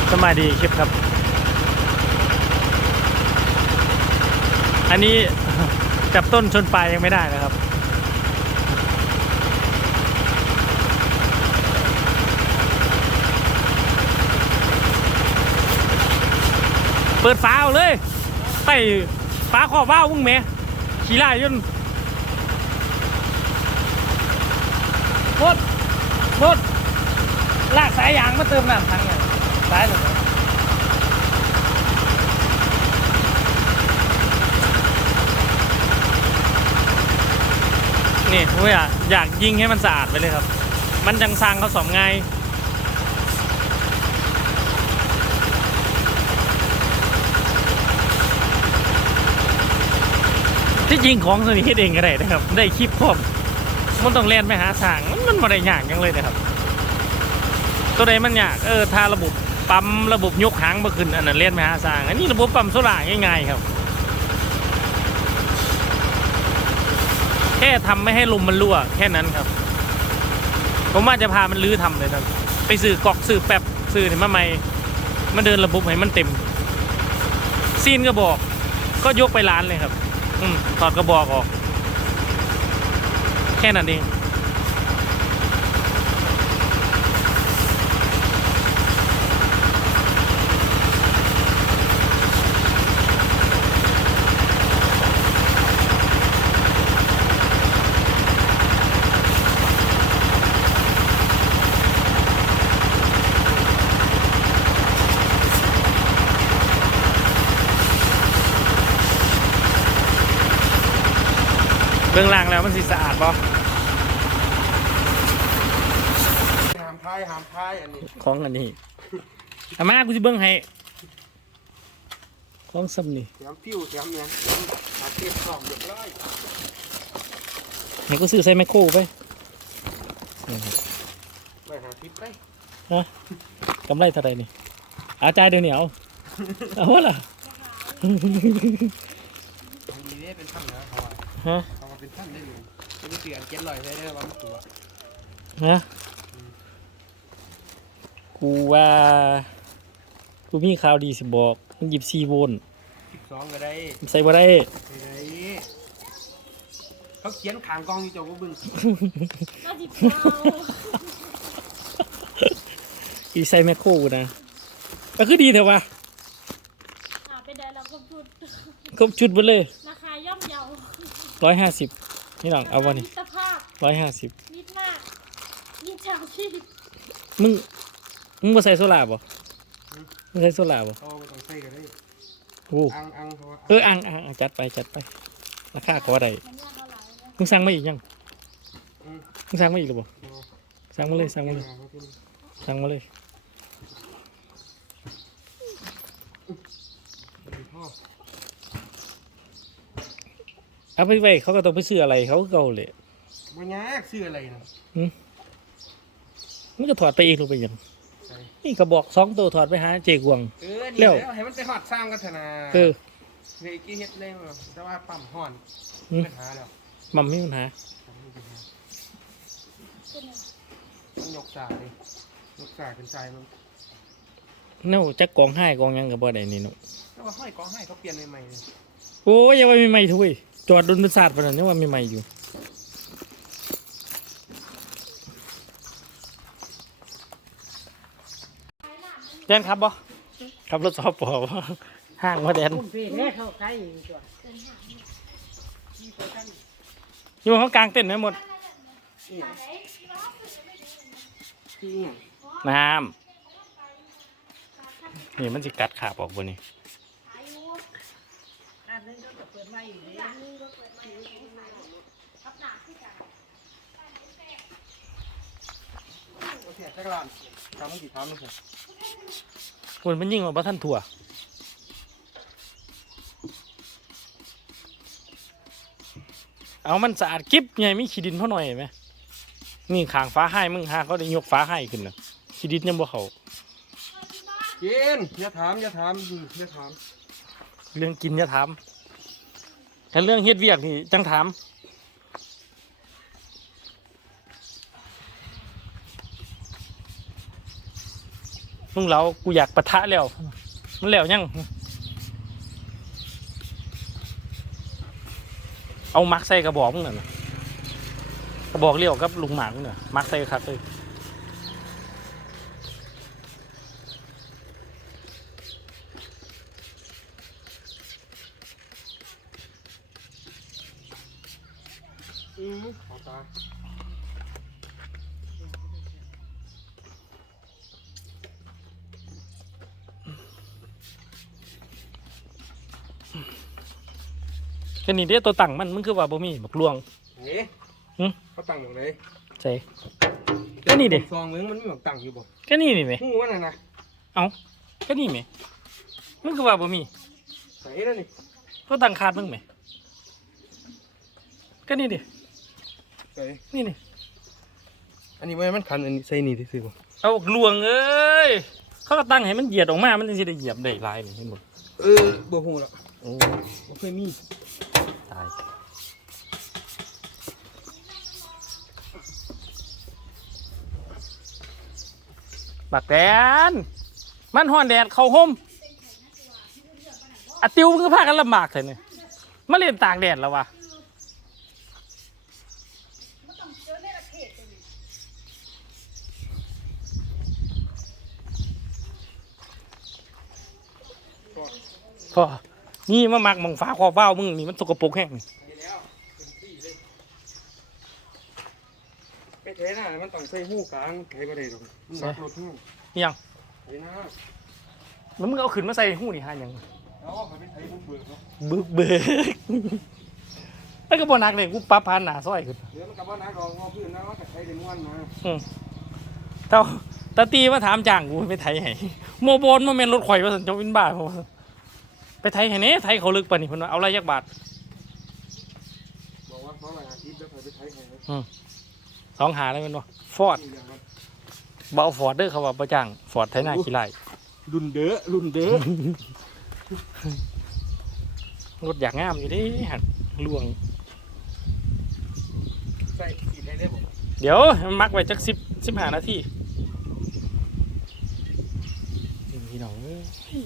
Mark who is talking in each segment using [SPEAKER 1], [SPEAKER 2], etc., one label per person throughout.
[SPEAKER 1] สบายดีคลิปครับอันนี้จับต้นชนปลายยังไม่ได้นะครับเปิดฝาเอาเลยใต้ฝาขอบว่าวมึงแม่ขี่ไล่ยนหมดลากสายยางมาเติมน้ำทั้งเนี่ยสายเลยนี่ผมอยากยิงให้มันสะอาดไปเลยครับมันจังสร้างเขาสมไงที่จริงของส่วนนี้เฮ็ดเองก็ได้นะครับได้คลิปพร้อมมันต้องเล่นไปหาสร้างมันไม่ได้ยากยังเลยนะครับตัวใดมันยากถ้าระบบปั๊มระบบยกหางมาขึ้นอันนั้นเล่นไปหาสร้างอันนี้ระบบปั๊มโซล่าง่ายๆครับแค่ทำไม่ให้ลมมันรั่วแค่นั้นครับผมว่าจะพามันลื้อทำเลยครับไปซื้อกอกซื้อแป๊บซื้อเนี่ยมาใหม่มันเดินระบบให้มันเต็มซีนก็บอกก็ยกไปร้านเลยครับถอดกระบอกออกแค่นั้นเองเบื้องล่างแล้วมันสีสะอาดป่ะ
[SPEAKER 2] หามพายอันนี้
[SPEAKER 1] ของอันนี้อามากูจะเบื้องให้ของซ้ำนี่
[SPEAKER 2] แถมฟิวแถมเนี่ยหาเก็บกล่องเรียบร้อย
[SPEAKER 1] ให้กูซื้อใส่ไมโครไป
[SPEAKER 2] ไปหาทิปไป
[SPEAKER 1] ฮะกำไรเท่าไรนี่อาจารย์เดี๋ยวเหนียวเอาวะล่ะ
[SPEAKER 2] อันนี้เป็นท่านนะเขา
[SPEAKER 1] ฮะ
[SPEAKER 2] เขามาเป็นท่านได้เลยไม่ได้เปลี่ยนเจ็ดลอยได้ว่ามันตัว
[SPEAKER 1] ฮะกูว่ากูมีข่าวดีสิบอกมัน24 โวลต์
[SPEAKER 2] 12ก็ได้
[SPEAKER 1] ใส่บ่ได้
[SPEAKER 2] เขาเขียนขางกองอยู่จอก็บึ้ง
[SPEAKER 3] ก็จิบ
[SPEAKER 1] อีใส่แมคโครนะก็คือดีเถอะวะ
[SPEAKER 3] ไปเดินแล้วก็พูด
[SPEAKER 1] ครบชุดหมดเลย
[SPEAKER 3] ราคาย่อมเยา
[SPEAKER 1] 150นี่หลังเอาวะนี่150
[SPEAKER 3] นิดมากนิดชาวชีพ
[SPEAKER 1] มึงมาใส่โซล่าบ่มึงใส่โซล่าบ่
[SPEAKER 2] ต้องใส่กันได้
[SPEAKER 1] โอ้
[SPEAKER 2] อัง
[SPEAKER 1] อังจัดไปราคาก็ว่าได้มึงสั่งมาอีกยังมึงสั่งมาอีกหรือเปล่าสั่งมาเลยเอาไปไว้เขาก็ต้องไปซื้ออะไรเขาเก่าเลย
[SPEAKER 2] มันยากซื้ออะไรนะ
[SPEAKER 1] มึงก็ถอดไปเองหรือไปยังนี่กระบอก2 ตัวถอดไปหาเจกวง
[SPEAKER 2] เร็วให้มันไปหอดสร้างกันเถอะนะเฮกี้เฮ็ดเลยแต่ว่าปั๊มห่อนปัญหาแล้ว
[SPEAKER 1] มัมมีปัญหา
[SPEAKER 2] ยกสายเป็นสายมัน
[SPEAKER 1] เน่าจักกองให้กองยังกับบ่ได้นี่เนาะ
[SPEAKER 2] แต่ว่าห้อยกองให้เขาเปลี่ยนใหม่ๆเลย
[SPEAKER 1] โอ้ยยังว่ามีใหม่ทุยจอดโดนประสาทปะนั่นยังว่ามีใหม่อยู่แดนครับบ่ขับรถสอบปอห้างมาแดนอยู่เขากลางเต้นไหมหมดน้ำนี่มันสิกัดขาบออกบนนี้คุณมันยิ่งกว่าท่านถั่วเอามันสะอาดกิ๊บไงมีขี้ดินเท่าหน่อยไหมนี่ขางฟ้าให้มึงหาเขาได้ยกฟ้าให้ขึ้นนะขี้ดินยังบ่เขา
[SPEAKER 2] กินอย่าถามเ
[SPEAKER 1] รื่องกินอย่าถามแต่เรื่องเฮ็ดเวียกนี่จังถาม มลุงเหลากูอยากปะทะแล้วมันแล้วยังเอามักใส่กระบอกมึงน่ะกระบอกเลี้ยวกับลุงหมากมึงน่ะมักใส่ครับเลย
[SPEAKER 2] ขอตา
[SPEAKER 1] แค่นี้เดียวตัวตั้งมันคือว่าบ่มีบักลวง
[SPEAKER 2] เฮ้
[SPEAKER 1] หึ
[SPEAKER 2] เขาตั้งอยู่ไหน
[SPEAKER 1] ใส่แค่นี้ดิ
[SPEAKER 2] ซองมึงมันมีหมวกตั้งอยู่บ่
[SPEAKER 1] แค่นี้นี่ไหม
[SPEAKER 2] หูว่าน่ะนะ
[SPEAKER 1] เอาแค่นี้ไหมมันคือว่าบ่มี
[SPEAKER 2] ใส่แล้วนี่
[SPEAKER 1] ตัวตั้งขาดมึงไหมแค่นี้ดิ
[SPEAKER 2] ใส่
[SPEAKER 1] นี่นี่
[SPEAKER 2] อันนี้ไว้มันคันอันนี้ใส่นี่ซื่อๆบ่
[SPEAKER 1] เอาบักลวงเอ้ยเขาก็ตั้งให้มันเหยียดออกมามันจะได้เหยียบได้หลายนี่เห็นบ่
[SPEAKER 2] บ่ฮู้หรอก
[SPEAKER 1] โอ้
[SPEAKER 2] บ่เคยมี
[SPEAKER 1] ตายบักแดนมันฮ้อนแดดเข้าห่มอะติวมึงก็พากันลำบากเถอะเนี่ยมาเล่นตากแดดแล้ววะก็นี่มามักมังฟ้าคอเฝ้ามึงนี่มันสกปรกแห้งนี่
[SPEAKER 2] นี่แล้วเป็นที่เลยไปเทน่ะมันต้องใส่หูกลางใส่บ่ได้ดอกมันรักรถหู
[SPEAKER 1] นี่ยัง
[SPEAKER 2] ไถนา
[SPEAKER 1] แล้วมึงเอาขึ้นมาใส่หูนี่ฮะยัง
[SPEAKER 2] เอาไปไถบุกเบิกเนาะ
[SPEAKER 1] บึกเบิกแล้วก็บ่หนักเลยกูปรับผ่านหน้าซอยขึ้น
[SPEAKER 2] เดี๋ยวมันก็บ่นักดอกงอพื้นนะมันก็ไถได้ม่วนมา
[SPEAKER 1] เท่าตาตีมาถามจ้างกูไปไถให้โมโบนโมเมนรถข่อยว่าสันจะวินบ้าเพราะว่าไปไถให้เน่ไถเขาลึกปะนี่เพิ่นว่าเอาอะไรยักบาท
[SPEAKER 2] บอกว่าเขาหลายอาทิตย์แล้วไปไถให้นะ
[SPEAKER 1] สองหาเลยมันว่าฟอร์ด
[SPEAKER 2] นี่แหละครับ
[SPEAKER 1] เบาฟอร์ดเด้อเขาว่าประจ้างฟอร์ดไถนาขี้ไร่
[SPEAKER 2] รุ่นเด้อรุ่นเด้อ
[SPEAKER 1] รถอยากงามอยู่เดิหักลวง
[SPEAKER 2] ใส่สีได้บ่
[SPEAKER 1] เดี๋ยวมันมักไว้จัก15 นาทีพี่น้องเอ้ย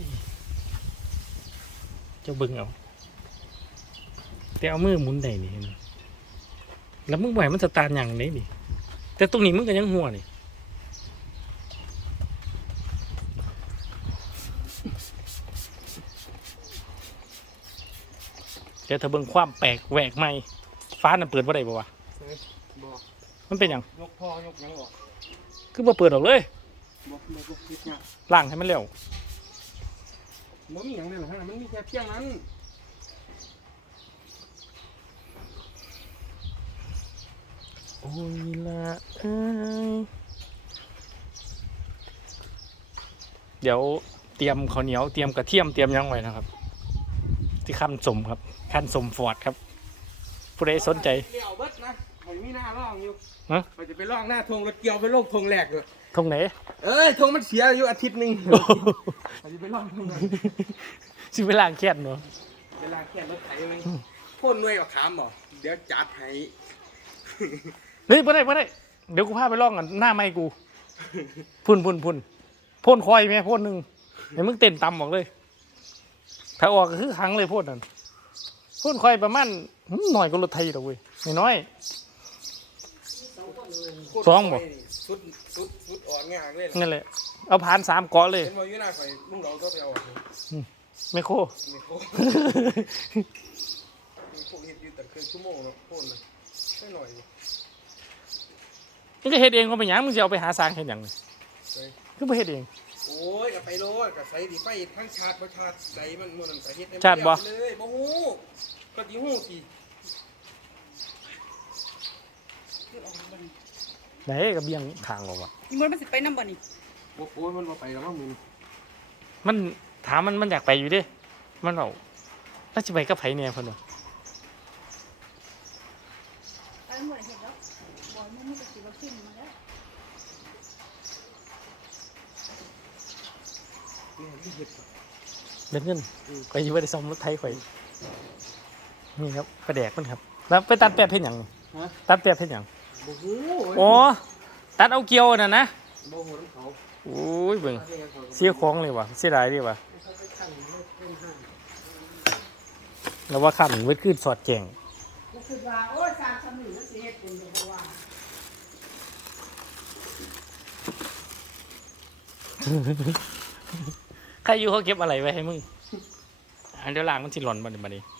[SPEAKER 1] เจ้าเบิ่งเอาแต่เอามือหมุนได้นี่เห็นไหมแล้วมึงไหวมันสตาร์ทอย่างนี้นี่แต่ตรงนี้มึงก็ยังหัวนี่เดี๋ยวเธอเบิ่งความแปลกแหวกใหม่ฟ้าน่ะเปิดบ่ได้บ่วะ
[SPEAKER 2] บอก
[SPEAKER 1] มันเป็นหยัง
[SPEAKER 2] ยกพ่อยกยังบอก
[SPEAKER 1] คือบ่เปิดออกเลย
[SPEAKER 2] บอกไม่ก็คิดเนี่ย
[SPEAKER 1] ล้างให้มันเร็ว
[SPEAKER 2] บ่มีอย่างนั้นหรอกฮะมันมีแค่เพียงนั้น
[SPEAKER 1] โอ้ยละเอ้ยเดี๋ยวเตรียมข้าวเหนียวเตรียมกระเทียมเตรียมหยังไว้นะครับ ที่ขั้นสมครับขั้นสมฟอร์ดครับผู้ใดสนใจ
[SPEAKER 2] เกี่ยวเบิดนะผมมีหน้าร่องอยู่
[SPEAKER 1] ฮะ
[SPEAKER 2] ผมจะไปร่องหน้าทงรถเกี่ยวไปโลกทงแรกเลย
[SPEAKER 1] ตรงไหน
[SPEAKER 2] เอ้ยทงมันเสียอยู่อาทิตย์หนึงผมจะไปร่องทงนั้น
[SPEAKER 1] สิเวลาแค่นเนาะ
[SPEAKER 2] เวลาแค่รถไถมันพ่นหน่วยกับขามบ่เดี๋ยวจัดให้
[SPEAKER 1] เฮ้ยบ่ได้เดี๋ยวกูพาไปล่องกันหน้าไม่กูพุ่นพ่นคอยไหมพ่นหนึ่งเดี๋ยวมึงเต้นตำบอกเลย ถ้าออกก็คือหังเลยพ่นนั่นพ่นคอยประมาณหน่อยก็รถไทยดอกเว้ยน้อย สองบ่
[SPEAKER 2] สุดอ่อนงากเลย
[SPEAKER 1] ๆนั่นแหละเอาผ่าน3 เกาะเลย
[SPEAKER 2] เห็นว่าอยู่หน้าไฟลุงเราก็ไปเอาออก
[SPEAKER 1] ไม่โค
[SPEAKER 2] มีโค้มีพวกเห็ดอยู่แต่ครึ่งชั่วโมงเนาะพ่นนะไม่หน่อยดิ
[SPEAKER 1] มึงก็เฮ็ดเองก็ไปหยังมึงจะเอาไปหาสร้างเฮ็ดหยังนี่
[SPEAKER 2] ไป
[SPEAKER 1] คือบ่เฮ็ดเอง
[SPEAKER 2] โอ้ยกับไปโลดกับใส่ดีไฟทั้งชาติบ่ชาติใดมันมันนั่นก็เฮ็ดให้มัน
[SPEAKER 1] ชาติบ่
[SPEAKER 2] เรียเลยบ่ฮู้ก็สิฮู้สิ
[SPEAKER 1] ไหนกับเบี้ยงทางบอกว่า
[SPEAKER 4] อีมันสิไปน้ำบ่นี่
[SPEAKER 2] บ่โอ้ยมันบ่ไปแล้วมั้งมึง
[SPEAKER 1] มันถามมันอยากไปอยู่เด้มันบอกแล้วจะไปกับไผเนี่ยเพิ่นว่า
[SPEAKER 3] ไปหมดเห็นแล้วบอกมันไม่ได้ฉีดวัคซีนมาแล้ว
[SPEAKER 2] นี่เฮ็ด
[SPEAKER 1] เดินเงินไปอยู่บ่ได้ซ่อมรถไถข่อยนี่ครับประแดกมันครับ แล้วไปตัดแป๊บเฮ็ดหยัง
[SPEAKER 2] ฮะ
[SPEAKER 1] ตัดแป๊บเฮ็ดหยัง
[SPEAKER 2] บ่ฮู้
[SPEAKER 1] อ๋อตัดเอาเกี่ยวน่ะนะ
[SPEAKER 2] บ่ฮู้นำเขา
[SPEAKER 1] โอ้ยเบิ่งเสียของเลยว่ะเสียดายดีว่ะแล้วว่าขันเวทขึ้นสอดแจง
[SPEAKER 3] ก็คือว่าโอ้ยสร้างสมุนแล้วสิเฮ็ดเป็นอยู่เพราะว่า
[SPEAKER 1] ใครอยู่เขาเก็บอะไรไว้ให้มึงอันเดี๋ยวล้างมันสิหล่อนบัดนี้